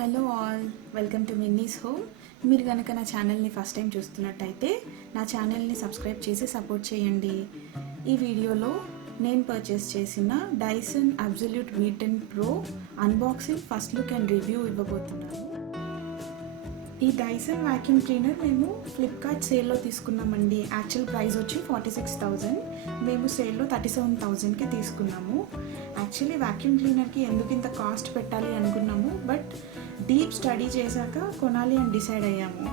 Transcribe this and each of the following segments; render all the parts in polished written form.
Hello all, welcome to Minnie's home. మీరు కనుక నా ఛానల్ని ఫస్ట్ టైం చూస్తున్నట్టయితే నా ఛానల్ని సబ్స్క్రైబ్ చేసి సపోర్ట్ చేయండి. ఈ వీడియోలో నేను పర్చేస్ చేసిన Dyson absolute V10 Pro unboxing, first look and review ఇవ్వబోతున్నాను. ఈ డైసన్ వ్యాక్యూమ్ క్లీనర్ మేము ఫ్లిప్కార్ట్ సేల్లో తీసుకున్నామండి. యాక్చువల్ ప్రైస్ వచ్చి 46,000, మేము సేల్లో 37,000కి తీసుకున్నాము. యాక్చువల్లీ వ్యాక్యూమ్ క్లీనర్కి ఎందుకు ఇంత కాస్ట్ పెట్టాలి అనుకున్నాము, బట్ డీప్ స్టడీ చేశాక కొనాలి అని డిసైడ్ అయ్యాము.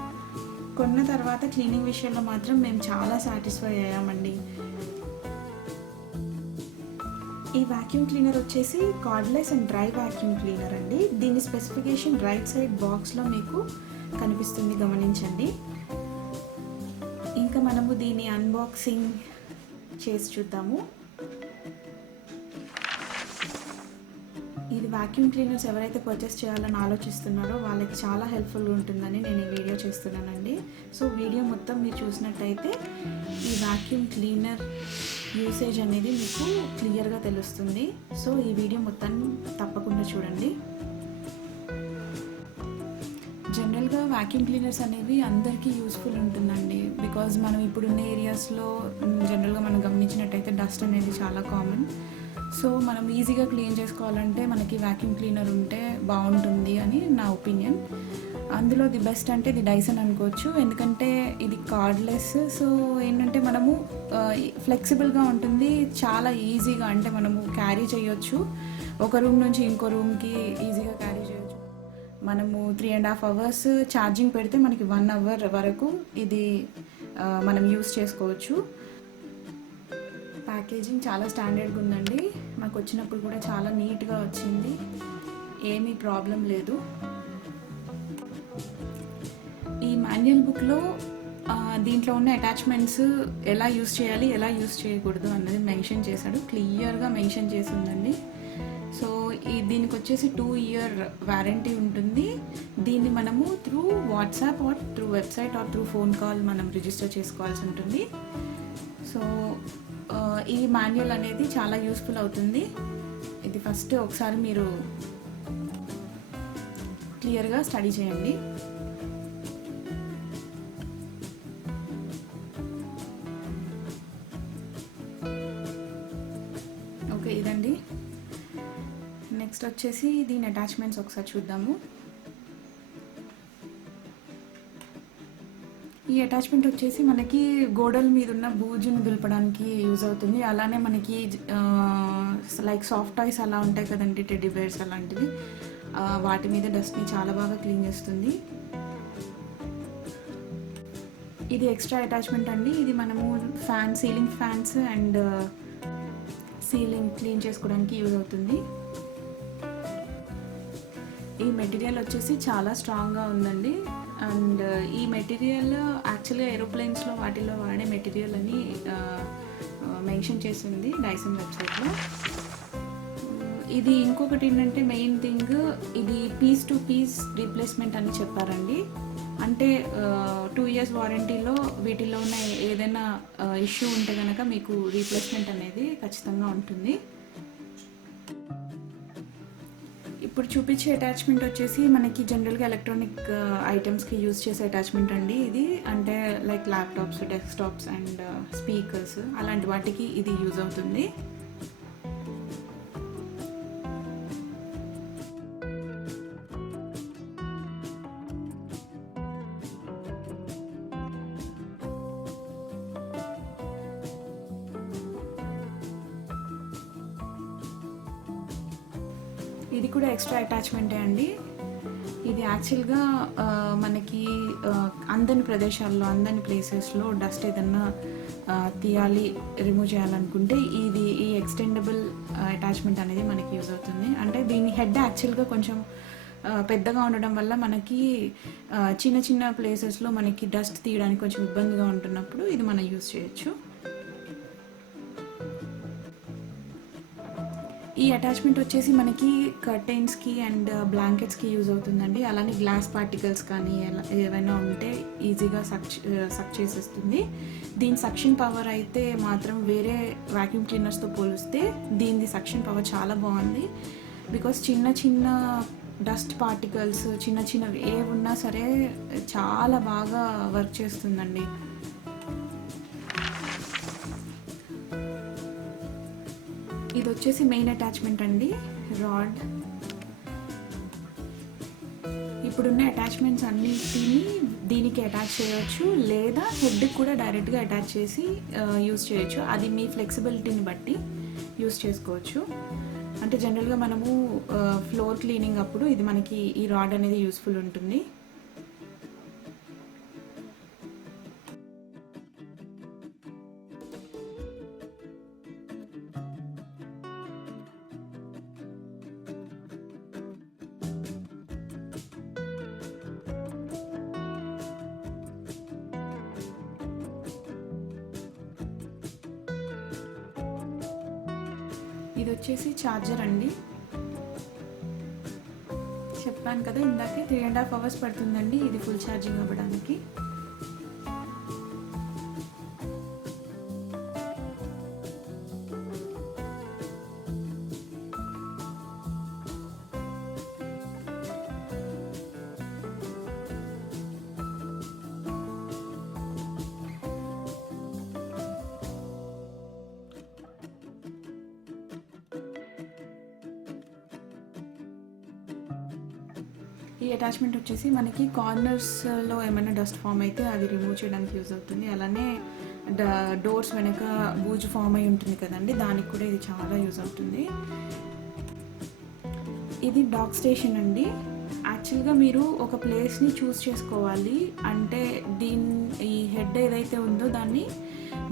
కొన్న తర్వాత క్లీనింగ్ విషయంలో మాత్రం మేము చాలా సాటిస్ఫై అయ్యామండి. ఈ వ్యాక్యూమ్ క్లీనర్ వచ్చేసి cardless and dry vacuum cleaner అండి. దీని స్పెసిఫికేషన్ రైట్ సైడ్ బాక్స్లో మీకు కనిపిస్తుంది, గమనించండి. ఇంకా మనము దీని అన్బాక్సింగ్ చేసి చూద్దాము. ఇది వ్యాక్యూమ్ క్లీనర్స్ ఎవరైతే పర్చేస్ చేయాలని ఆలోచిస్తున్నారో వాళ్ళకి చాలా హెల్ప్ఫుల్గా ఉంటుందని నేను ఈ వీడియో చేస్తున్నానండి. సో వీడియో మొత్తం మీరు చూసినట్టయితే ఈ వ్యాక్యూమ్ క్లీనర్ యూసేజ్ అనేది మీకు క్లియర్గా తెలుస్తుంది. సో ఈ వీడియో మొత్తాన్ని తప్పకుండా చూడండి. జనరల్గా వ్యాక్యూమ్ క్లీనర్స్ అనేవి అందరికీ యూస్ఫుల్ ఉంటుందండి. బికాజ్ మనం ఇప్పుడున్న ఏరియాస్లో జనరల్గా మనం గమనించినట్టయితే డస్ట్ అనేది చాలా కామన్. సో మనం ఈజీగా క్లీన్ చేసుకోవాలంటే మనకి వ్యాక్యూమ్ క్లీనర్ ఉంటే బాగుంటుంది అని నా ఒపీనియన్. అందులో ది బెస్ట్ అంటే ఇది డైసన్ అనుకోవచ్చు, ఎందుకంటే ఇది కార్డ్లెస్. సో ఏంటంటే మనము ఫ్లెక్సిబుల్గా ఉంటుంది, చాలా ఈజీగా అంటే మనము క్యారీ చేయొచ్చు. ఒక రూమ్ నుంచి ఇంకో రూమ్కి ఈజీగా క్యారీ చేయొచ్చు. మనము 3.5 hours ఛార్జింగ్ పెడితే మనకి 1 hour వరకు ఇది మనం యూస్ చేసుకోవచ్చు. ప్యాకేజింగ్ చాలా స్టాండర్డ్గా ఉందండి. మాకు వచ్చినప్పుడు కూడా చాలా నీట్గా వచ్చింది, ఏమీ ప్రాబ్లం లేదు. ఈ మాన్యువల్ బుక్లో దీంట్లో ఉన్న అటాచ్మెంట్స్ ఎలా యూస్ చేయాలి, ఎలా యూస్ చేయకూడదు అన్నది మెన్షన్ చేశాడు, క్లియర్గా మెన్షన్ చేసి ఉందండి. సో దీనికి వచ్చేసి 2 year వారంటీ ఉంటుంది. దీన్ని మనము through WhatsApp or through website or through phone call మనం రిజిస్టర్ చేసుకోవాల్సి ఉంటుంది. సో ఈ మాన్యువల్ అనేది చాలా యూస్ఫుల్ అవుతుంది. ఇది ఫస్ట్ ఒకసారి మీరు క్లియర్గా స్టడీ చేయండి. ఓకే, ఇదండి. నెక్స్ట్ వచ్చేసి దీని అటాచ్మెంట్స్ ఒకసారి చూద్దాము. ఈ అటాచ్మెంట్ వచ్చేసి మనకి గోడల మీద ఉన్న బూజును దులపడానికి యూజ్ అవుతుంది. అలానే మనకి లైక్ సాఫ్ట్ టాయ్స్ అలా ఉంటాయి కదండి, టెడ్డీ బేర్స్ అలాంటివి, వాటి మీద డస్ట్ని చాలా బాగా క్లీన్ చేస్తుంది. ఇది ఎక్స్ట్రా అటాచ్మెంట్ అండి. ఇది మనము ceiling fans and ceiling clean చేసుకోవడానికి యూజ్ అవుతుంది. ఈ మెటీరియల్ వచ్చేసి చాలా స్ట్రాంగ్గా ఉందండి. అండ్ ఈ మెటీరియల్ యాక్చువల్గా ఏరోప్లేన్స్లో వాటిల్లో వాడే మెటీరియల్ అని మెన్షన్ చేసింది డైసన్ వెబ్సైట్లో. ఇది ఇంకొకటి ఏంటంటే మెయిన్ థింగ్, ఇది పీస్ టు పీస్ రీప్లేస్మెంట్ అని చెప్పారండి. అంటే 2 years వారంటీలో వీటిల్లో ఉన్న ఏదైనా ఇష్యూ ఉంటే కనుక మీకు రీప్లేస్మెంట్ అనేది ఖచ్చితంగా ఉంటుంది. ఇప్పుడు చూపించే అటాచ్మెంట్ వచ్చేసి మనకి జనరల్గా ఎలక్ట్రానిక్ ఐటమ్స్కి యూజ్ చేసే అటాచ్మెంట్ అండి ఇది. అంటే like laptops, desktops and speakers అలాంటి వాటికి ఇది యూజ్ అవుతుంది. ఇది కూడా ఎక్స్ట్రా అటాచ్మెంటే అండి. ఇది యాక్చువల్గా మనకి అందని ప్రదేశాల్లో, అందని ప్లేసెస్లో డస్ట్ ఏదన్నా తీయాలి, రిమూవ్ చేయాలనుకుంటే ఈ ఎక్స్టెండబుల్ అటాచ్మెంట్ అనేది మనకి యూజ్ అవుతుంది. అంటే దీని హెడ్ యాక్చువల్గా కొంచెం పెద్దగా ఉండడం వల్ల మనకి చిన్న చిన్న ప్లేసెస్లో మనకి డస్ట్ తీయడానికి కొంచెం ఇబ్బందిగా ఉంటున్నప్పుడు ఇది మనం యూజ్ చేయొచ్చు. ఈ అటాచ్మెంట్ వచ్చేసి మనకి కర్టెన్స్కి అండ్ బ్లాంకెట్స్కి యూజ్ అవుతుందండి. అలానే గ్లాస్ పార్టికల్స్ కానీ ఏవైనా ఉంటే ఈజీగా సక్ చేసేస్తుంది. దీని సక్షన్ పవర్ అయితే మాత్రం వేరే వ్యాక్యూమ్ క్లీనర్స్తో పోలిస్తే దీని సక్షన్ పవర్ చాలా బాగుంది. బికాస్ చిన్న చిన్న డస్ట్ పార్టికల్స్ చిన్న చిన్నవి ఏ ఉన్నా సరే చాలా బాగా వర్క్ చేస్తుందండి. ఇది వచ్చేసి మెయిన్ అటాచ్మెంట్ అండి, రాడ్. ఇప్పుడున్న అటాచ్మెంట్స్ అన్నిటిని దీనికి అటాచ్ చేయవచ్చు, లేదా హెడ్కి కూడా డైరెక్ట్గా అటాచ్ చేసి యూస్ చేయొచ్చు. అది మీ ఫ్లెక్సిబిలిటీని బట్టి యూస్ చేసుకోవచ్చు. అంటే జనరల్గా మనము ఫ్లోర్ క్లీనింగ్ అప్పుడు ఇది మనకి ఈ రాడ్ అనేది యూస్ఫుల్ ఉంటుంది. ఇది వచ్చేసి ఛార్జర్ అండి. చెప్పాను కదా ఇందాకే 3.5 hours పడుతుందండి ఇది ఫుల్ ఛార్జింగ్ అవ్వడానికి. ఈ అటాచ్మెంట్ వచ్చేసి మనకి కార్నర్స్లో ఏమైనా డస్ట్ ఫామ్ అయితే అది రిమూవ్ చేయడానికి యూజ్ అవుతుంది. అలానే డోర్స్ వెనక బూజు ఫామ్ అయి ఉంటుంది కదండి, దానికి కూడా ఇది చాలా యూజ్ అవుతుంది. ఇది డాగ్ స్టేషన్ అండి. యాక్చువల్గా మీరు ఒక ప్లేస్ని చూస్ చేసుకోవాలి. అంటే ఈ హెడ్ ఏదైతే ఉందో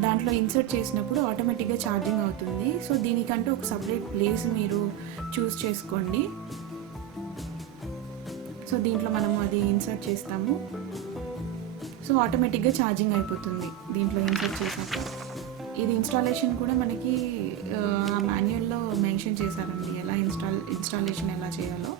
దాంట్లో ఇన్సర్ట్ చేసినప్పుడు ఆటోమేటిక్గా ఛార్జింగ్ అవుతుంది. సో దీనికంటే ఒక సపరేట్ ప్లేస్ మీరు చూస్ చేసుకోండి. సో దీంట్లో మనము అది ఇన్సర్ట్ చేస్తాము. సో ఆటోమేటిక్గా ఛార్జింగ్ అయిపోతుంది దీంట్లో ఇన్సర్ట్ చేసాక. ఇది ఇన్స్టాలేషన్ కూడా మనకి ఆ మాన్యువల్లో మెన్షన్ చేశారండి, ఎలా ఇన్స్టాలేషన్ ఎలా చేయాలో.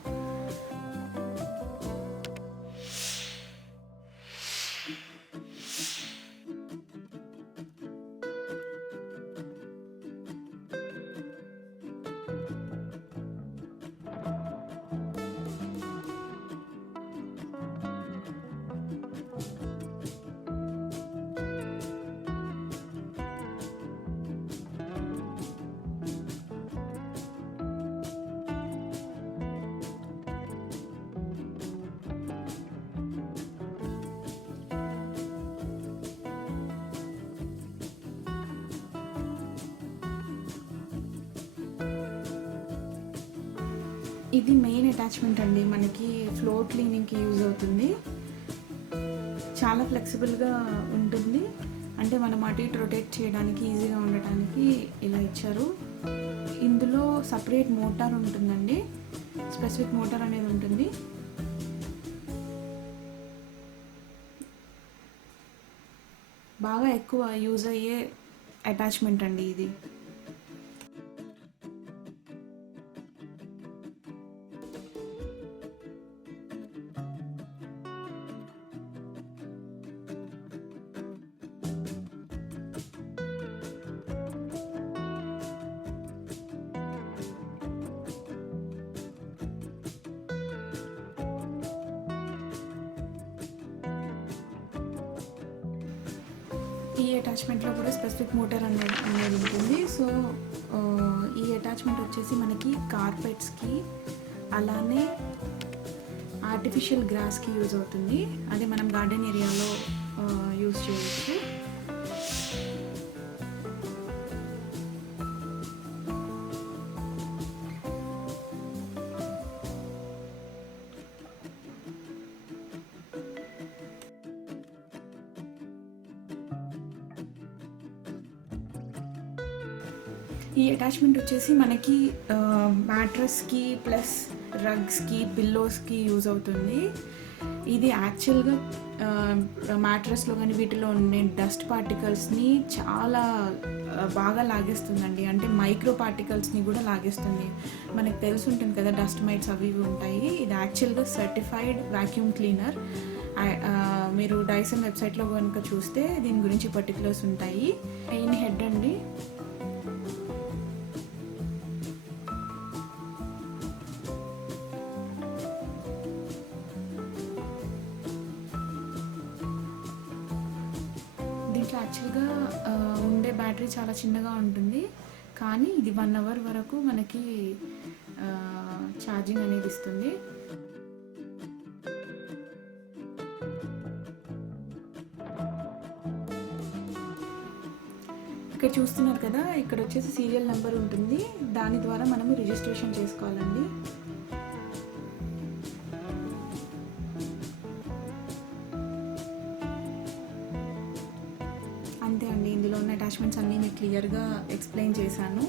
ఇది మెయిన్ అటాచ్మెంట్ అండి, మనకి ఫ్లోర్ క్లీనింగ్కి యూజ్ అవుతుంది. చాలా ఫ్లెక్సిబుల్గా ఉంటుంది. అంటే మనం అటు ఇటు రొటేట్ చేయడానికి ఈజీగా ఉండటానికి ఇలా ఇచ్చారు. ఇందులో సపరేట్ మోటార్ ఉంటుందండి, స్పెసిఫిక్ మోటార్ అనేది ఉంటుంది. బాగా ఎక్కువ యూజ్ అయ్యే అటాచ్మెంట్ అండి ఇది. ఈ అటాచ్మెంట్లో కూడా స్పెసిఫిక్ మోటార్ అనేది ఉంటుంది. సో ఈ అటాచ్మెంట్ వచ్చేసి మనకి కార్పెట్స్కి అలానే ఆర్టిఫిషియల్ గ్రాస్కి యూజ్ అవుతుంది. అది మనం గార్డెన్ ఏరియాలో యూజ్ చేయవచ్చు. ఈ అటాచ్మెంట్ వచ్చేసి మనకి మ్యాట్రస్కి ప్లస్ రగ్స్కి పిల్లోస్కి యూజ్ అవుతుంది. ఇది యాక్చువల్గా మ్యాట్రస్లో కానీ వీటిలో ఉండే డస్ట్ పార్టికల్స్ని చాలా బాగా లాగేస్తుందండి. అంటే మైక్రో పార్టికల్స్ని కూడా లాగేస్తుంది. మనకు తెలిసి ఉంటుంది కదా డస్ట్ మైట్స్ అవి ఇవి ఉంటాయి. ఇది యాక్చువల్గా సర్టిఫైడ్ వాక్యూమ్ క్లీనర్. మీరు డైసన్ వెబ్సైట్లో కనుక చూస్తే దీని గురించి పర్టికులర్స్ ఉంటాయి. మెయిన్ హెడ్ అండి. దీంట్లో యాక్చువల్గా ఉండే బ్యాటరీ చాలా చిన్నగా ఉంటుంది, కానీ ఇది 1 అవర్ వరకు మనకి ఛార్జింగ్ అనేది ఇస్తుంది. ఇక్కడ చూస్తున్నారు కదా, ఇక్కడ వచ్చేసి సీరియల్ నెంబర్ ఉంటుంది, దాని ద్వారా మనము రిజిస్ట్రేషన్ చేసుకోవాలండి. అంతే అండి, ఇందులో ఉన్న అటాచ్మెంట్స్ అన్నీ మీకు క్లియర్గా ఎక్స్ప్లెయిన్ చేశాను.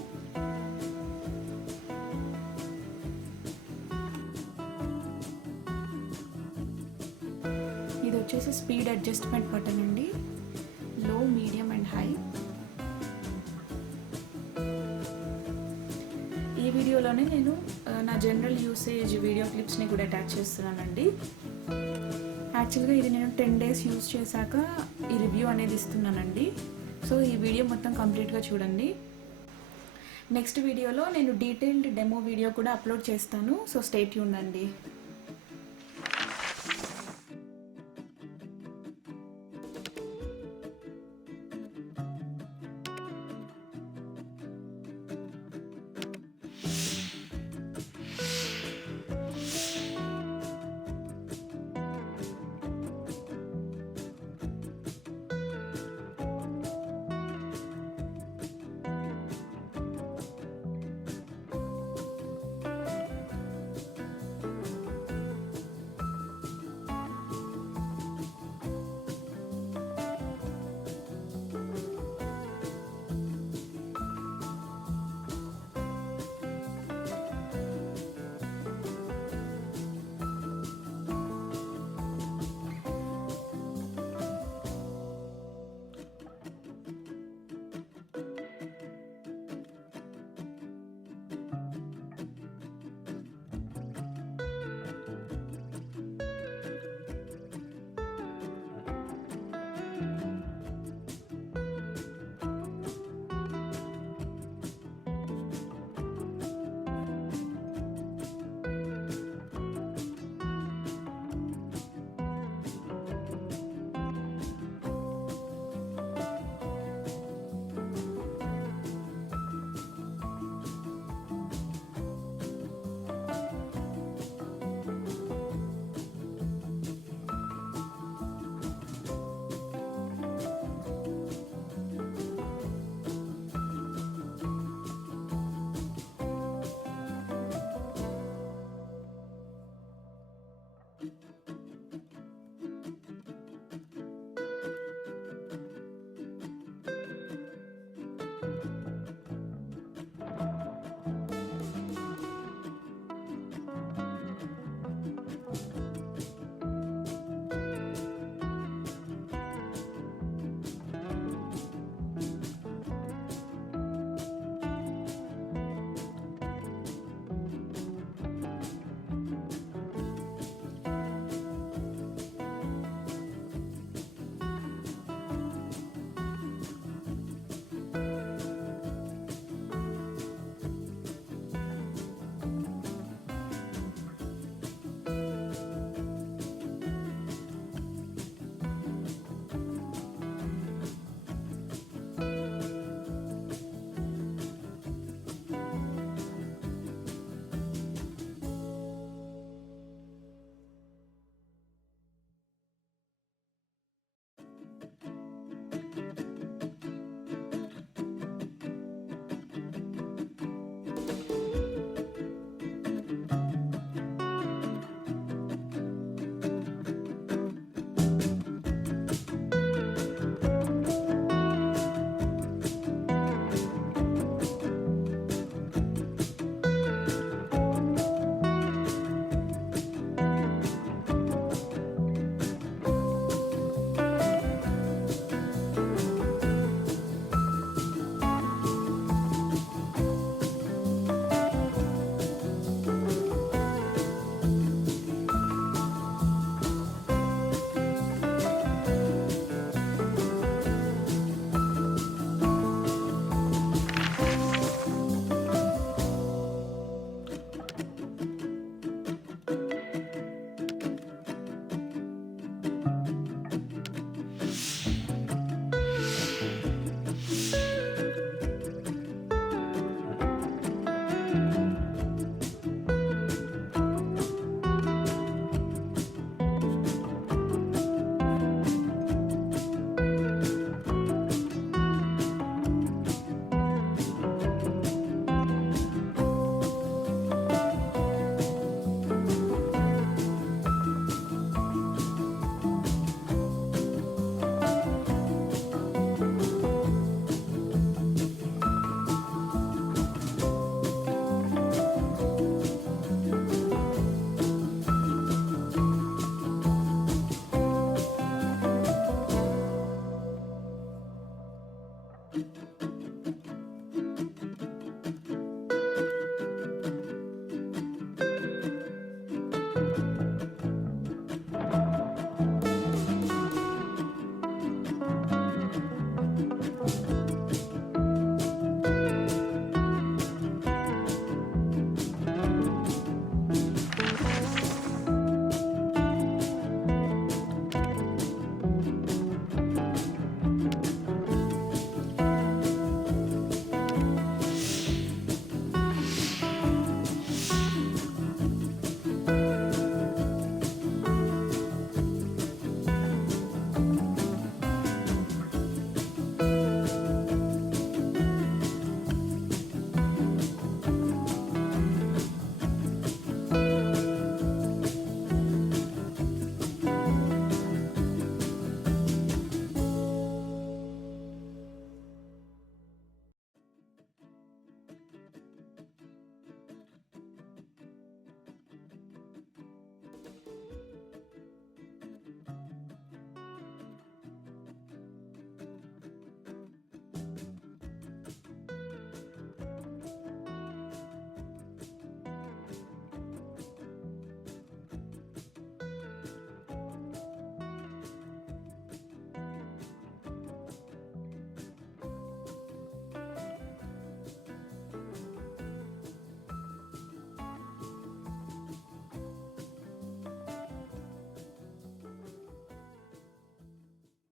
ఇది వచ్చేసి స్పీడ్ అడ్జస్ట్మెంట్ బటన్ అండి, లో, మీడియం అండ్ హై. ఈ వీడియోలోనే నేను నా జనరల్ యూసేజ్ వీడియో క్లిప్స్ని కూడా అటాచ్ చేస్తున్నానండి. యాక్చువల్గా ఇది నేను 10 days యూజ్ చేశాక ఈ రివ్యూ అనేది ఇస్తున్నానండి. సో ఈ వీడియో మొత్తం కంప్లీట్గా చూడండి. నెక్స్ట్ వీడియోలో నేను డీటెయిల్డ్ డెమో వీడియో కూడా అప్లోడ్ చేస్తాను. సో స్టే ట్యూన్డ్ అండి.